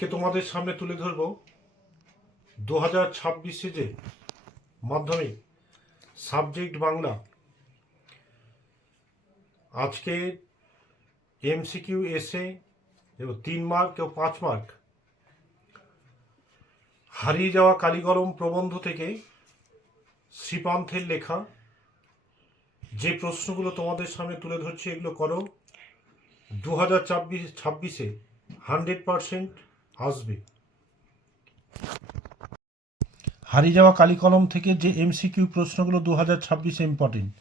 আজকে তোমাদের সামনে তুলে ধরব দু হাজার ছাব্বিশে যে মাধ্যমিক সাবজেক্ট বাংলা। আজকে এমসিকিউ এসে এবং তিন মার্ক কেউ পাঁচ মার্ক। হারিয়ে যাওয়া কালিকলম প্রবন্ধ থেকে শ্রীপান্থের লেখা। যে প্রশ্নগুলো তোমাদের সামনে তুলে ধরছি এগুলো করো। দু হাজার ছাব্বিশ, ছাব্বিশে হান্ড্রেড পারসেন্ট আসবে হারিয়ে যাওয়া কালিকলম থেকে যে এমসিকিউ প্রশ্নগুলো দু হাজার ছাব্বিশে ইম্পর্টেন্ট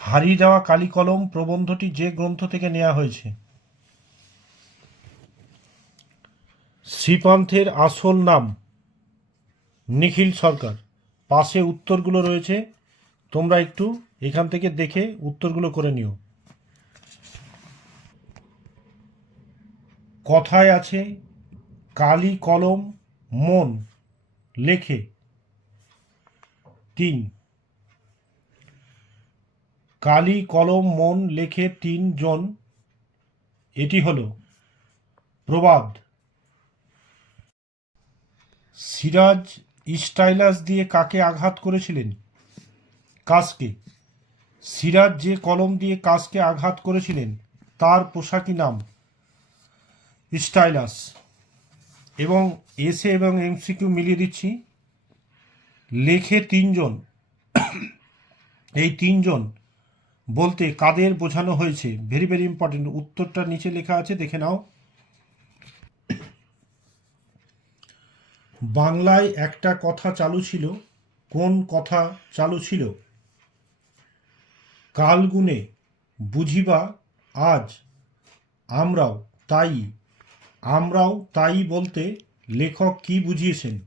হারিয়ে যাওয়া কালিকলম প্রবন্ধটি যে গ্রন্থ থেকে নেওয়া হয়েছে। শ্রীপন্থের আসল নাম নিখিল সরকার। পাশে উত্তরগুলো রয়েছে। তোমরা একটু এখান থেকে দেখে উত্তরগুলো করে নিও। কথায় আছে কালি কলম মন লেখে। তিন। কালি কলম মন লেখে তিনজন এটি হলো প্রবাদ। সিরাজ স্টাইলাস দিয়ে কাকে আঘাত করেছিলেন? কাসকে। সিরাজ যে কলম দিয়ে কাসকে আঘাত করেছিলেন, তার পোশাকি নাম স্টাইলাস। এবং এসে এবং এমসিকিউ মিলিয়ে দিচ্ছি। লেখে তিনজন। এই তিনজন বলতে কাদের বোঝানো হয়েছে? ভেরি ভেরি ইম্পর্টেন্ট উত্তরটা নিচে লেখা আছে, দেখে নাও। বাংলায় একটা কথা চালু ছিল। কোন কথা চালু ছিল? কালগুনে বুঝিবা, আজ আমরাও তাই আমরাও তাই বলতে লেখক কি বুঝিয়েছেন?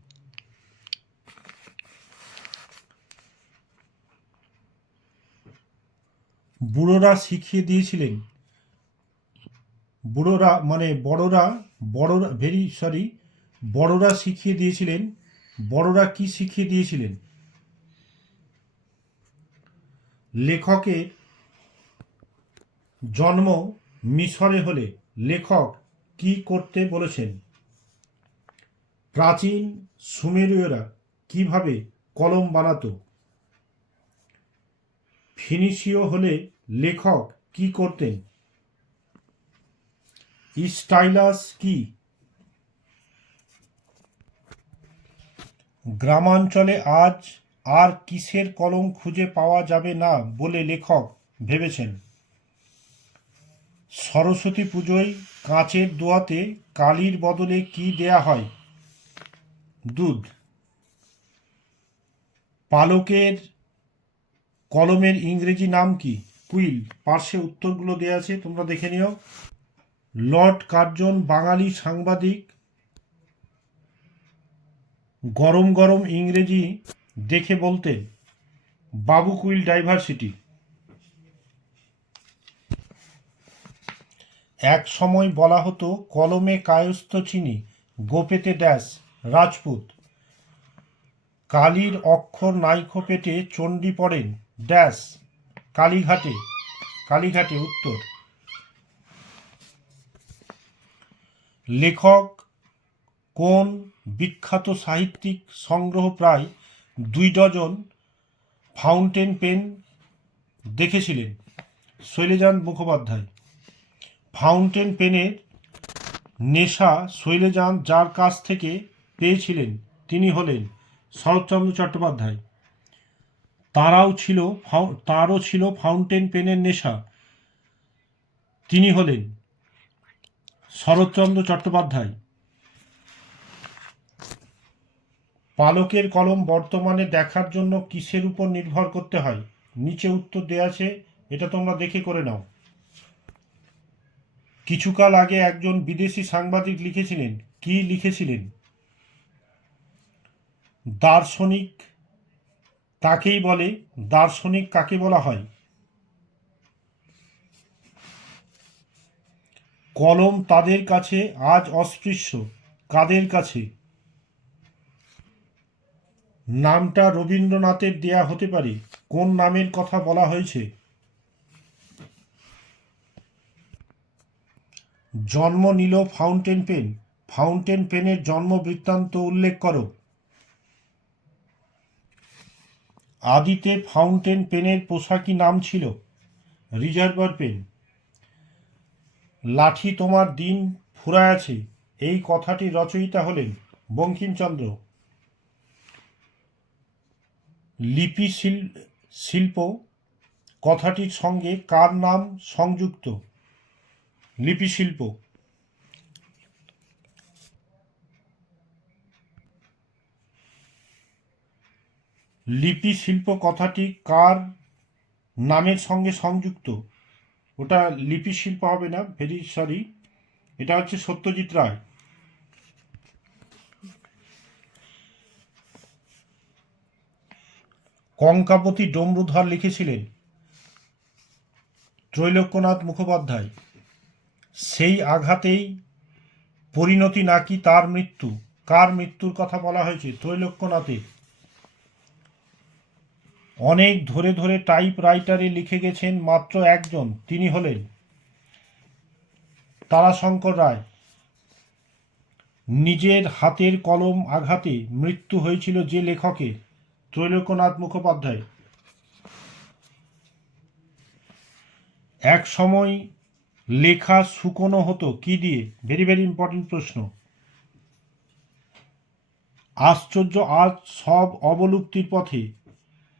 বুড়োরা শিখিয়ে দিয়েছিলেন। বুড়োরা মানে বড়রা বড়রা, ভেরি, সরি, বড়রা শিখিয়ে দিয়েছিলেন। বড়রা কি শিখিয়ে দিয়েছিলেন? লেখকের জন্ম মিশরে হলে লেখক কি করতে বলেছেন? প্রাচীন সুমেরীয়রা কীভাবে কলম বানাতো? ফিনিশীয় হলে লেখক কি করতেন? স্টাইলাস কি? গ্রামাঞ্চলে আজ আর কিসের কলম খুঁজে পাওয়া যাবে না বলে লেখক ভেবেছেন। সরস্বতী পুজোয় কাঁচের দোয়াতে কালির বদলে কি দেয়া হয়? দুধ। পালকের কলমের ইংরেজি নাম কি? কুইল, পার্শ্বে উত্তরগুলো দেওয়া আছে, তোমরা দেখে নিও। লর্ড কার্জন, বাঙালি সাংবাদিক। গরম গরম ইংরেজি দেখে বলতেন বাবু কুইল ডাইভার্সিটি। এক সময় বলা হতো, কলমে কায়স্থ চিনি, গোপেতে ড্যাশ, রাজপুত। কালীর অক্ষর নাইখো পেটে চণ্ডী পড়েন, ড্যাশ, কালীঘাটে কালীঘাটে উত্তর। লেখক, কোন বিখ্যাত সাহিত্যিক সংগ্রহ প্রায় দুই ডজন ফাউন্টেন পেন দেখেছিলেন? শৈলজান মুখোপাধ্যায়। ফাউন্টেন পেনের নেশা শৈলজান যার কাছ থেকে পেয়েছিলেন তিনি হলেন শরৎচন্দ্র চট্টোপাধ্যায়। তারাও ছিল তারও ছিল ফাউন্টেন পেনের নেশা। তিনি হলেন শরৎচন্দ্র চট্টোপাধ্যায়। পালকের কলম বর্তমানে দেখার জন্য কিসের উপর নির্ভর করতে হয়? নিচে উত্তর দেওয়া আছে, এটা তোমরা দেখে করে নাও। কিছুকাল আগে একজন বিদেশি সাংবাদিক লিখেছিলেন। কি লিখেছিলেন? দার্শনিক কাকেই বলে, দার্শনিক কাকে বলা হয়? কলম তাদের কাছে আজ অস্পৃশ্য। কাদের কাছে? নামটা রবীন্দ্রনাথের দেয়া হতে পারে। কোন নামের কথা বলা হয়েছে? জন্ম নিল ফাউন্টেন পেন। ফাউন্টেন পেনের জন্ম বৃত্তান্ত উল্লেখ করো। আদিতে ফাউন্টেন পেনের পোশাকি নাম ছিল। Reservoir pen. লাঠি তোমার দিন ফুরায়াছে। এই কথাটি রচয়িতা হলেন বঙ্কিমচন্দ্র। লিপি শিল- শিল্প কথাটির সঙ্গে কার নাম সংযুক্ত? লিপি শিল্প। লিপি শিল্প কথাটি কার নামের সঙ্গে সংযুক্ত? ওটা লিপি শিল্প হবে না, ভেরি সরি। এটা হচ্ছে সত্যজিৎ রায়। কঙ্কাবতী ডমরুধর লিখেছিলেন ত্রৈলোক্যনাথ মুখোপাধ্যায়। সেই আঘাতেই পরিণতি নাকি তার মৃত্যু? কার মৃত্যুর কথা বলা হয়েছে? ত্রৈলোক্যনাথের অনেক ধরে ধরে টাইপ রাইটারে লিখে গেছেন মাত্র একজন, তিনি হলেন তারাশঙ্কর রায়। নিজের হাতের কলম আঘাতে মৃত্যু হয়েছিল যে লেখকের ত্রৈলোক্যনাথ মুখোপাধ্যায় এক সময় লেখা শুকনো হতো। কি দিয়ে? ভেরি ভেরি ইম্পর্টেন্ট প্রশ্ন। আশ্চর্য আজ সব অবলুপ্তির পথে।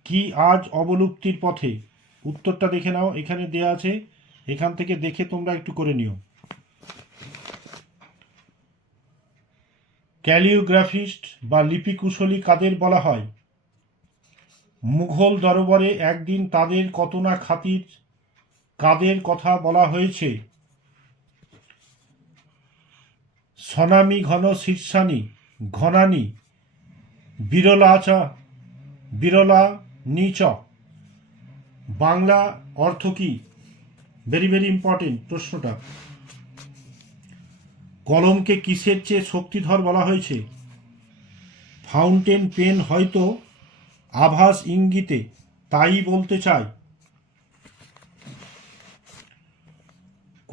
কি আজ অবলুপ্তির পথে? উত্তরটা দেখে নাও, এখানে দেয়া আছে। এখান থেকে দেখে তোমরা একটু করে নিও। ক্যালিওগ্রাফিস্ট বা লিপিকুশলী কাদের বলা হয়? মুঘল দরবারে একদিন তাদের কত না খাতির কাদের কথা বলা হয়েছে? সনামি ঘন শীর্ষানি, ঘনানি, বিরলাচা, বিরলা নিচ। বাংলা অর্থ কি? ভেরি ভেরি ইম্পর্টেন্ট প্রশ্নটা। কলমকে কিসের চেয়ে শক্তিধর বলা হয়েছে? ফাউন্টেন পেন হয়তো আভাস ইঙ্গিতে তাই বলতে চায়।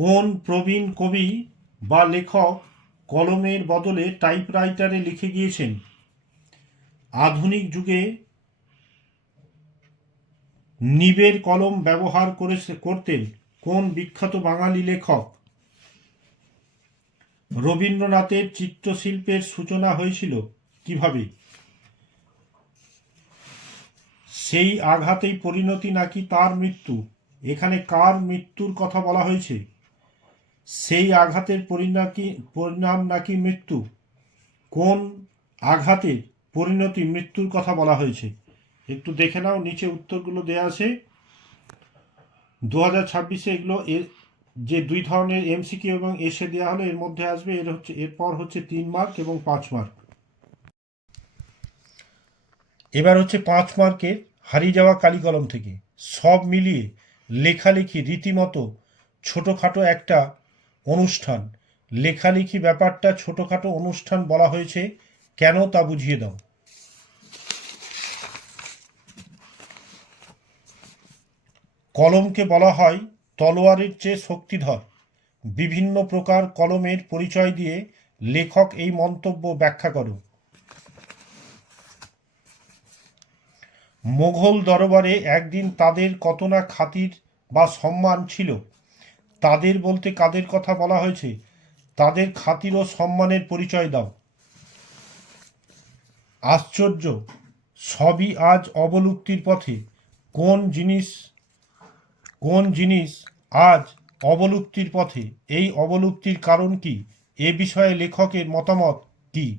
কোন প্রবীণ কবি বা লেখক কলমের বদলে টাইপরাইটারে লিখে গিয়েছেন? আধুনিক যুগে নিবের কলম ব্যবহার করে করতেন। কোন বিখ্যাত বাঙালি লেখক? রবীন্দ্রনাথের চিত্রশিল্পের সূচনা হয়েছিল কীভাবে? সেই আঘাতেই পরিণতি নাকি তার মৃত্যু? এখানে কার মৃত্যুর কথা বলা হয়েছে? সেই আঘাতের পরিণাকি, পরিণাম নাকি মৃত্যু? কোন আঘাতের পরিণতি মৃত্যুর কথা বলা হয়েছে? একটু দেখে নাও, নিচে উত্তরগুলো দেওয়া আছে। দু হাজার ছাব্বিশে এগুলো এর যে দুই ধরনের এমসিকিউ এবং এসে দেওয়া হলো, এর মধ্যে আসবে, এর হচ্ছে, এরপর হচ্ছে তিন মার্ক এবং পাঁচ মার্ক। এবার হচ্ছে পাঁচ মার্কের হারিয়ে যাওয়া কালিকলম থেকে। সব মিলিয়ে লেখালেখি রীতিমতো ছোটোখাটো একটা অনুষ্ঠান। লেখালেখি ব্যাপারটা ছোটোখাটো অনুষ্ঠান বলা হয়েছে, কেন তা বুঝিয়ে দাও। কলমকে বলা হয় তলোয়ারের চেয়ে শক্তিধর। বিভিন্ন প্রকার কলমের পরিচয় দিয়ে লেখক এই মন্তব্য ব্যাখ্যা করো মোঘল দরবারে একদিন তাদের কত না খাতির বা সম্মান ছিল তাদের বলতে কাদের কথা বলা হয়েছে? তাদের খাতির ও সম্মানের পরিচয় দাও। আশ্চর্য, সবই আজ অবলুপ্তির পথে। কোন জিনিস কোন জিনিস আজ অবলুপ্তির পথে? এই অবলুপ্তির কারণ কি? এ বিষয়ে লেখকের মতামত কি?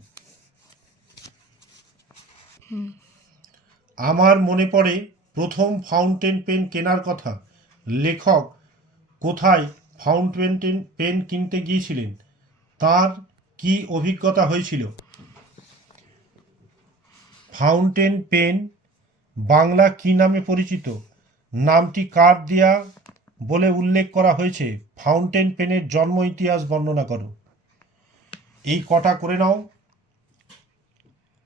আমার মনে পড়ে প্রথম ফাউন্টেন পেন কেনার কথা। লেখক কোথায় ফাউন্টেন পেন কিনতে গিয়েছিলেন? তার কি অভিজ্ঞতা হয়েছিল? ফাউন্টেন পেন বাংলা কি নামে পরিচিত? নামটি কার দেয়া বলে উল্লেখ করা হয়েছে? ফাউন্টেন পেনের জন্ম ইতিহাস বর্ণনা করো। এই কটা করে নাও।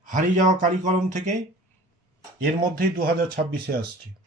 হারিয়ে যাওয়া কারিকলম থেকে এর মধ্যেই দু হাজার ছাব্বিশে আসছে।